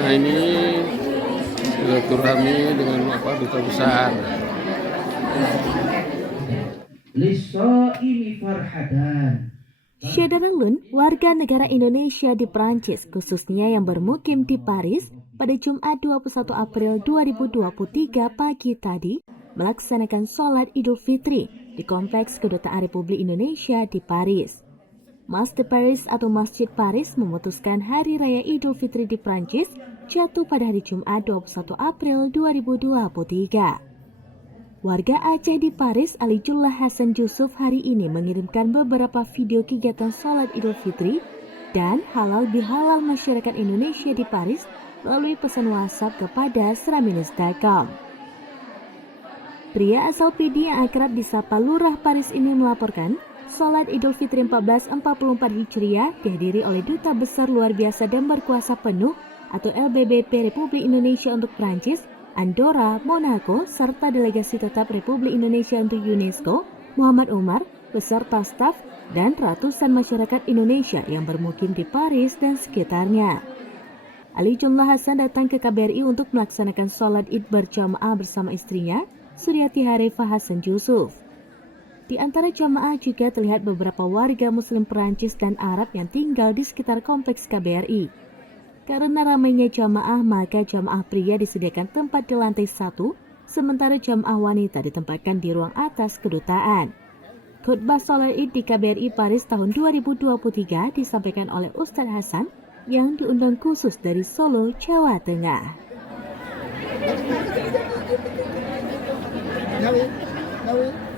Nah ini silaturahmi dengan duta besar. Syederlun, warga negara Indonesia di Prancis, khususnya yang bermukim di Paris, pada Jumat 21 April 2023 pagi tadi, melaksanakan sholat Idul Fitri di Kompleks Kedutaan Republik Indonesia di Paris. Mas de Paris atau Masjid Paris memutuskan Hari Raya Idul Fitri di Prancis jatuh pada hari Jumat 21 April 2023. Warga Aceh di Paris, Alijullah Hasan Yusuf hari ini mengirimkan beberapa video kegiatan sholat Idul Fitri dan halal bihalal masyarakat Indonesia di Paris melalui pesan WhatsApp kepada seraminus.com. Pria asal PD yang akrab disapa Lurah Paris ini melaporkan, sholat Idul Fitri 1444 Hijriah dihadiri oleh Duta Besar Luar Biasa dan Berkuasa Penuh atau LBBP Republik Indonesia untuk Prancis, Andorra, Monaco, serta delegasi tetap Republik Indonesia untuk UNESCO, Muhammad Umar, beserta staf dan ratusan masyarakat Indonesia yang bermukim di Paris dan sekitarnya. Alijullah Hasan datang ke KBRI untuk melaksanakan sholat Id berjamaah bersama istrinya, Suryati Harifah Hasan Yusuf. Di antara jamaah juga terlihat beberapa warga Muslim Perancis dan Arab yang tinggal di sekitar kompleks KBRI. Karena ramainya jamaah, maka jamaah pria disediakan tempat di lantai 1, sementara jamaah wanita ditempatkan di ruang atas kedutaan. Khutbah sholat Id di KBRI Paris tahun 2023 disampaikan oleh Ustadz Hasan yang diundang khusus dari Solo, Jawa Tengah. Nawi.